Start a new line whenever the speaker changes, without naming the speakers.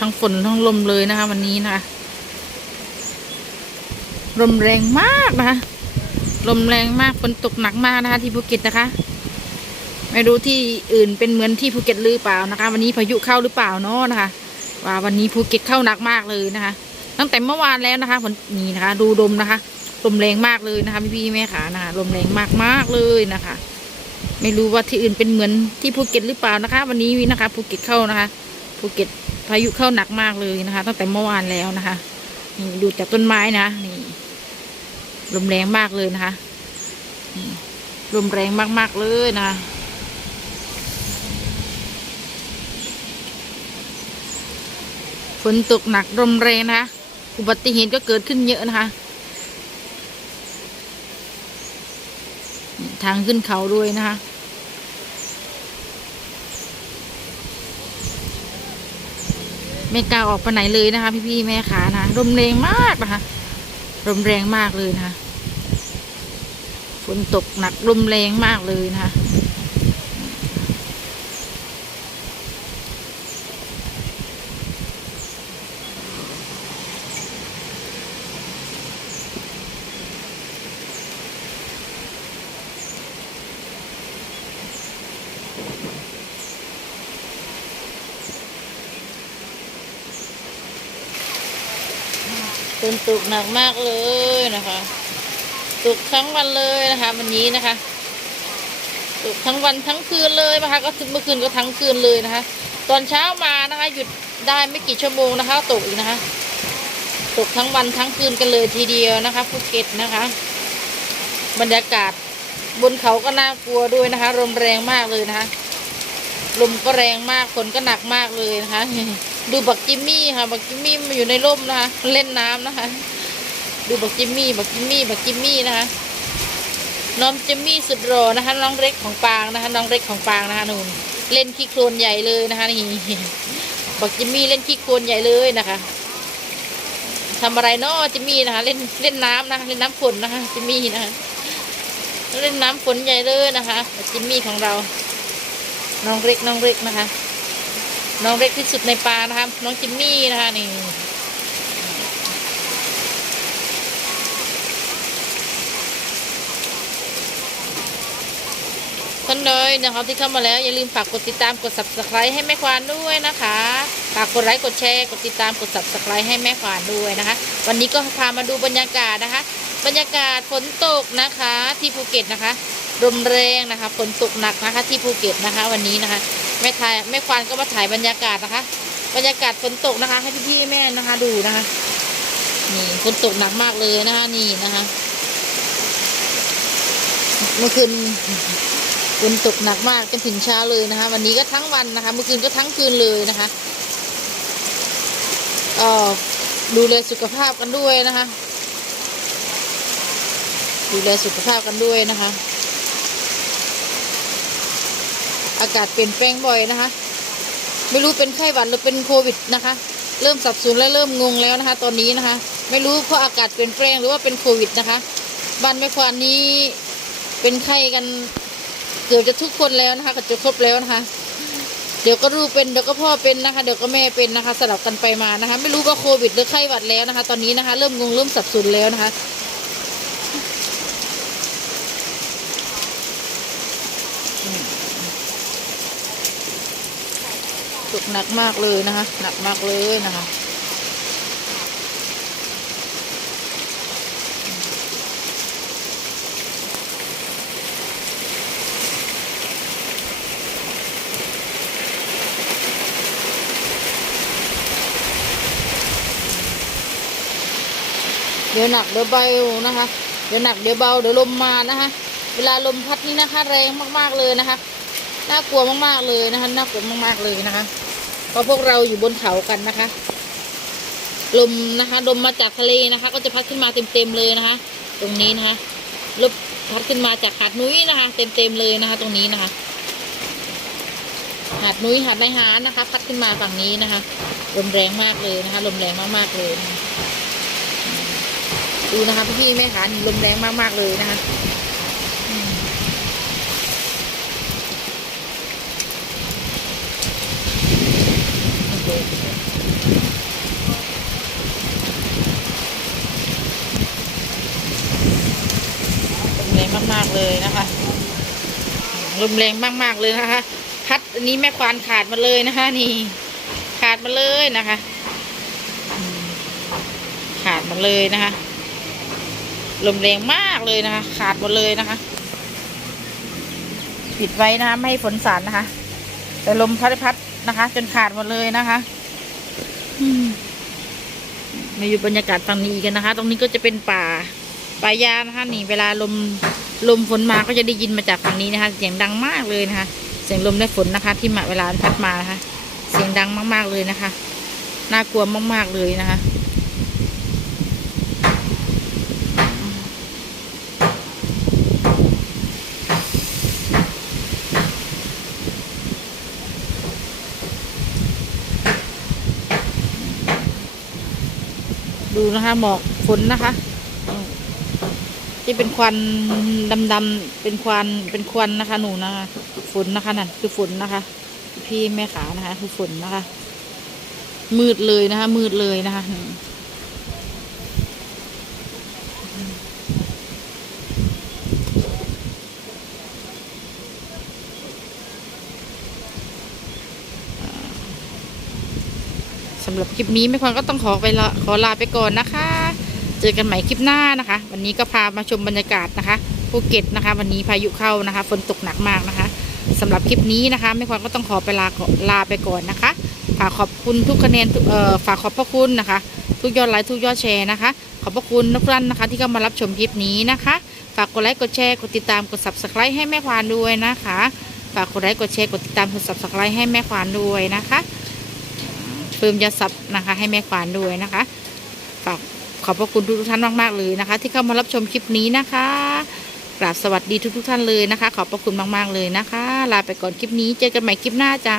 ทั้งฝนทั้งลมเลยนะคะ วันนี้นะคะลมแรงมากนะคะลมแรงมากฝนตกหนักมากนะคะ ที่ภูเก็ตนะคะ ไม่รู้ที่อื่นเป็นเหมือนที่ภูเก็ตหรือเปล่านะคะ วันนี้พายุเข้าหรือเปล่าเนาะนะคะ ว่าวันนี้ภูเก็ตเข้าหนักมากเลยนะคะ ตั้งแต่เมื่อวานแล้วนะคะฝนนี่นะคะ ดูลมนะคะลมแรงมากเลยนะคะพี่พี่แม่ขานะคะลมแรงมากมากเลยนะคะ ไม่รู้ว่าที่อื่นเป็นเหมือนที่ภูเก็ตหรือเปล่านะคะ วันนี้นะคะภูเก็ตเข้านะคะภูเก็ต พายุเข้าหนักมากเลยนะคะตั้งแต่เมื่อวานแล้วนะคะนี่ดูจากต้นไม้นะนี่ลมแรงมากเลยนะคะลมแรงมากๆเลยนะ ฝนตกหนักลมแรงนะคะอุบัติเหตุก็เกิดขึ้นเยอะนะคะ ทางขึ้นเขาด้วยนะคะ ไม่กล้าออกไปไหนเลยนะคะ พี่ๆแม่ขานะลมแรงมากนะคะลมแรงมากเลยนะคะฝนตกหนักลมแรงมากเลยนะคะ ฝนตกหนักมากเลยนะคะตกทั้งวันเลยนะคะ วันนี้นะคะตกทั้งวันทั้งคืนเลยนะคะ ก็ถึงเมื่อคืนก็ทั้งคืนเลยนะคะ ตอนเช้ามานะคะ หยุดได้ไม่กี่ชั่วโมงนะคะ ตกอีกนะคะ ตกทั้งวันทั้งคืนกันเลยทีเดียวนะคะภูเก็ตนะคะ บรรยากาศบนเขาก็น่ากลัวด้วยนะคะลมแรงมากเลยนะคะลมก็แรงมากฝนก็หนักมากเลยนะคะ ดูบักจิมมี่ค่ะบักจิมมี่มาอยู่ในร่มนะคะ เล่นน้ำนะคะ ดูบักจิมมี่บักจิมมี่บักจิมมี่นะคะน้องจิมมี่สุดหล่อนะคะ น้องเล็กของปางนะคะ น้องเล็กของปางนะคะนู่นเล่นขี้โคลนใหญ่เลยนะคะนี่บักจิมมี่เล่นขี้โคลนใหญ่เลยนะคะทำอะไรเนาะจิมมี่นะคะ เล่นเล่นน้ำนะคะเล่นน้ำฝนนะคะจิมมี่นะคะเล่นน้ำฝนใหญ่เลยนะคะบักจิมมี่ของเรา น้องเล็กน้องเล็กนะคะ น้องเล็กที่สุดในปลานะคะน้องจิมมี่นะคะนี่ท่านเลยนะครับที่เข้ามาแล้ว อย่าลืมฝากกดติดตามกด subscribe ให้แม่ควานด้วยนะคะฝากกดไลค์กดแชร์กดติดตามกด subscribe ให้แม่ควานด้วยนะคะ วันนี้ก็พามาดูบรรยากาศนะคะ บรรยากาศฝนตกนะคะที่ภูเก็ตนะคะลมแรงนะคะฝนตกหนักนะคะที่ภูเก็ตนะคะ วันนี้นะคะ แม่ถ่ายแม่ควานก็มาถ่ายบรรยากาศนะคะ บรรยากาศฝนตกนะคะ ให้พี่ๆแม่นะคะ ดูนะคะ นี่ฝนตกหนักมากเลยนะคะ นี่นะคะเมื่อคืนฝนตกหนักมากจนถึงเช้าเลยนะคะ วันนี้ก็ทั้งวันนะคะ เมื่อคืนก็ทั้งคืนเลยนะคะก็ดูแลสุขภาพกันด้วยนะคะ ดูแลสุขภาพกันด้วยนะคะ อากาศเปลี่ยนแปลงบ่อยนะคะ ไม่รู้เป็นไข้หวัดหรือเป็นโควิดนะคะ เริ่มสับสนและเริ่มงงแล้วนะคะ ตอนนี้นะคะ ไม่รู้เพราะอากาศเปลี่ยนแปลงหรือว่าเป็นโควิดนะคะบ้านแม่ควานนี้เป็นไข้กันเกือบจะทุกคนแล้วนะคะก็จะครบแล้วนะคะ เดี๋ยวก็ลูกเป็นเดี๋ยวก็พ่อเป็นนะคะ เดี๋ยวก็แม่เป็นนะคะ สลับกันไปมานะคะ ไม่รู้ว่าโควิดหรือไข้หวัดแล้วนะคะ ตอนนี้นะคะ เริ่มงงเริ่มสับสนแล้วนะคะ ตกหนักมากเลยนะคะ หนักมากเลยนะคะเดี๋ยวหนักเดี๋ยวเบานะคะ เดี๋ยวหนักเดี๋ยวเบาเดี๋ยวลมมานะคะ เวลาลมพัดนี่นะคะ แรงมากๆเลยนะคะ น่ากลัวมากๆเลยนะคะ น่ากลัวมากๆเลยนะคะเพราะพวกเราอยู่บนเขากันนะคะ ลมนะคะ ลมมาจากทะเลนะคะ ก็จะพัดขึ้นมาเต็มๆเลยนะคะ ตรงนี้นะคะลมพัดขึ้นมาจากหาดนุ้ยนะคะ เต็มๆเลยนะคะ ตรงนี้นะคะ หาดนุ้ยหาดในหานะคะ พัดขึ้นมาฝั่งนี้นะคะลมแรงมากเลยนะคะ ลมแรงมากๆเลยนะคะดูนะคะพี่ๆแม่ขานี่ลมแรงมากๆเลยนะคะอืมโอเค มากเลยนะคะลมแรงมากๆเลยนะคะ พัดอันนี้แม่ควานขาดมาเลยนะคะ นี่ขาดมาเลยนะคะ ขาดมาเลยนะคะลมแรงมากเลยนะคะ ขาดหมดเลยนะคะ ปิดไว้นะคะไม่ให้ฝนสาดนะคะ แต่ลมพัดพัดนะคะ จนขาดหมดเลยนะคะมาอยู่บรรยากาศฝั่งนี้กันนะคะ ตรงนี้ก็จะเป็นป่าป่ายานะคะนี่เวลาลม ลมฝนมาก็จะได้ยินมาจากฝั่งนี้นะคะ เสียงดังมากเลยนะคะ เสียงลมและฝนนะคะ ที่มาเวลาพัดมานะคะ เสียงดังมากๆเลยนะคะ น่ากลัวมากๆเลยนะคะดูนะคะหมอกฝนนะคะ ที่เป็นควันดำๆเป็นควันเป็นควันนะคะ หนูนะคะฝนนะคะนั่นคือฝนนะคะ พี่แม่ขานะคะ คือฝนนะคะ มืดเลยนะคะ มืดเลยนะคะสำหรับคลิปนี้แม่ควันก็ต้องขอไปละขอลาไปก่อนนะคะ เจอกันใหม่คลิปหน้านะคะ วันนี้ก็พามาชมบรรยากาศนะคะภูเก็ตนะคะ วันนี้พายุเข้านะคะฝนตกหนักมากนะคะสำหรับคลิปนี้นะคะแม่ควันก็ต้องขอไปลาลาไปก่อนนะคะ ฝากขอบคุณทุกคะแนนเอ่อฝากขอบพระคุณนะคะ ทุกยอดไลค์ทุกยอดแชร์นะคะ ขอบพระคุณทุกท่านนะคะ ที่เข้ามารับชมคลิปนี้นะคะ ฝากกดไลค์กดแชร์กดติดตามกด subscribe ให้แม่ควานด้วยนะคะ ฝากกดไลค์กดแชร์กดติดตามกด subscribe ให้แม่ควานด้วยนะคะเพิ่มยอดซับนะคะ ให้แม่ควานด้วยนะคะฝาก ขอบพระคุณทุกท่านมากๆเลยนะคะ ที่เข้ามารับชมคลิปนี้นะคะกราบสวัสดีทุกๆท่านเลยนะคะ ขอบพระคุณมากๆเลยนะคะ ลาไปก่อนคลิปนี้เจอกันใหม่คลิปหน้าจ้า